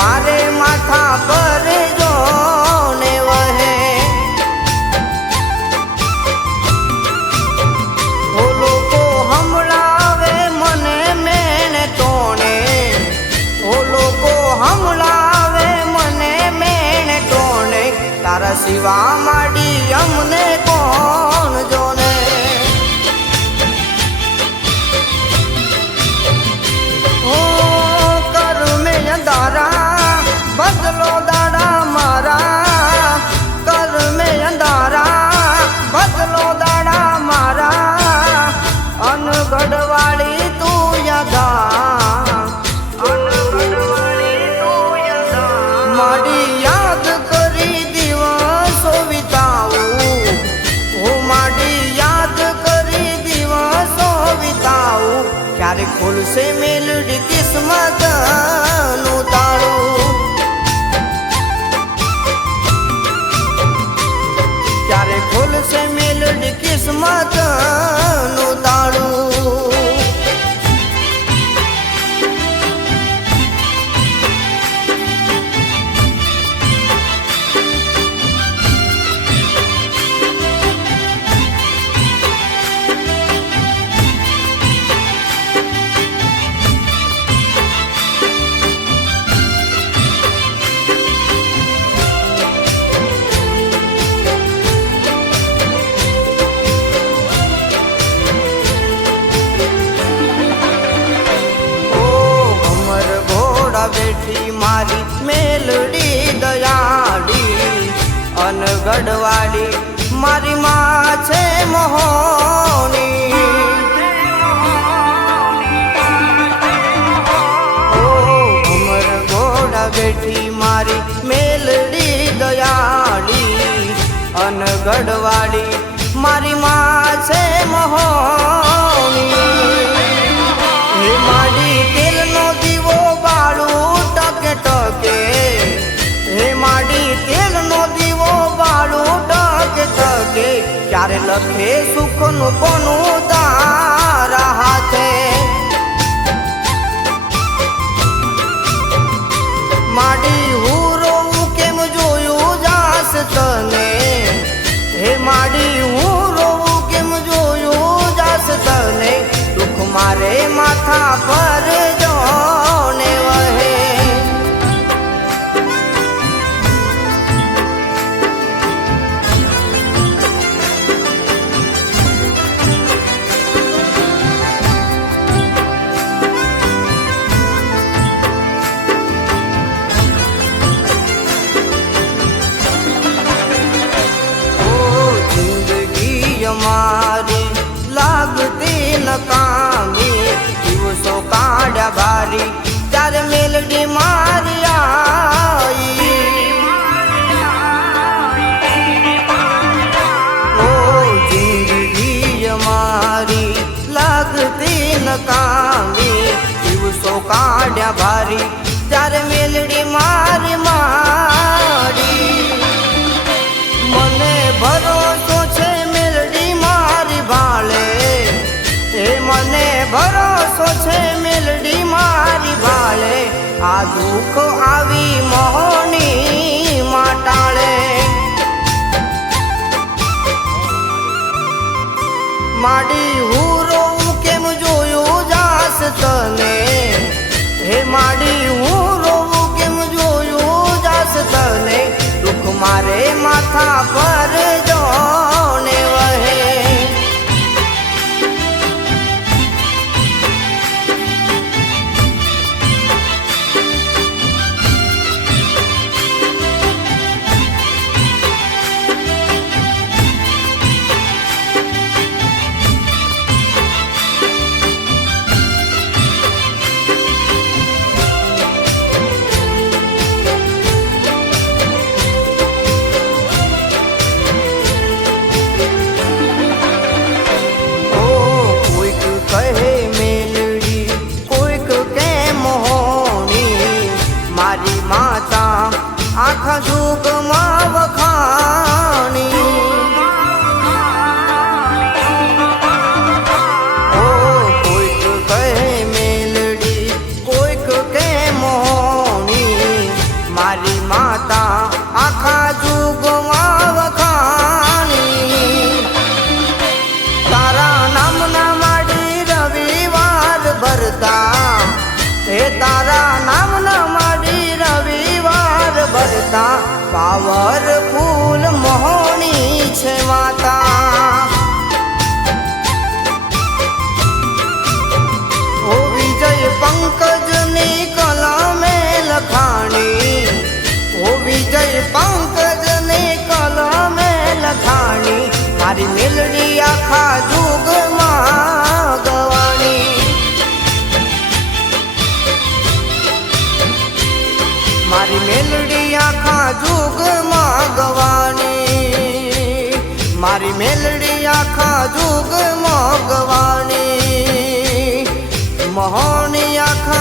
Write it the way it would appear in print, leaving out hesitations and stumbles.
मारे माथा पर जोने वहे वो लोको हमलावे मने मेने टोने वो लोको हमलावे मने मेने टोने तारा सिवा माडी अमने कोण जोने बदलो दाड़ा मारा कर में अंधारा बदलो दाड़ा मारा अनगढ़वाड़ी तू यदा अनगढ़वाड़ी तू यदा माड़ी याद करी दिवसो बिताऊ वो माड़ी याद करी दिवसो बिताऊ क्यारे खुल से मेलडी किस्मत नु ताळू क्यारे फूल से मेलडी किस्मत नु ताळू बेटी मारी मेलडी दयाड़ी अनगढ़वाड़ी मारी माँ छे मोहनी ओ हमर घोड़ा बेटी मारी मेलडी दयाड़ी अनगढ़वाड़ी मारी माँ छे मोहनी हे माडी तेल नो दीवो बाळू टके टके हे माडी तेल नो दीवो बाळू टके टके क्यारे लखे सुख नु कोनु तारा हाथे माडी हुरो केम जोयो जास तने हे माडी हुरो केम जोयो जास तने दुख मारे माथा पर जोने वहे ओ जिंदगी हमारी लागती नकामी दिवसों काढ़ा भारी त्यारे मेलडी मारी आई ओ जिंदगी हमारी लागती नकामी दिवसों काढ़ा भारी त्यारे मेलडी मारी मारी मने भरोसो छे मेलडी मारी भाले हे मने भरोसो छे मेलडी मारी भाले आ दुख आवी मोहनी माटाळे माडी हुरो केम जोयो जास तने हे माडी हुरो केम जोयो जास तने दुख मारे माथा पर जोने वहे आखा जुग मां वखाणी ओ कोई कहे मेलडी कोई कहे मोहनी માતા આખા જુગમાં વખાણી તારા નામના માડી રવિવાર ભરતા હે તારા નામના માડી રવિવાર ભરતા પાવરફુલ મોહણી છે માતા ઓ વિજય પંકજની કલમે લખાણી ઓ વિજય પંકજની કલમે લખાણી મારી મેલડી આખા જુગમાં ગવાણી મારી મેલડી આખા જુગમાં ગવાણી મારી મેલડી આખા જુગમાં ગવાણી મોહની આખા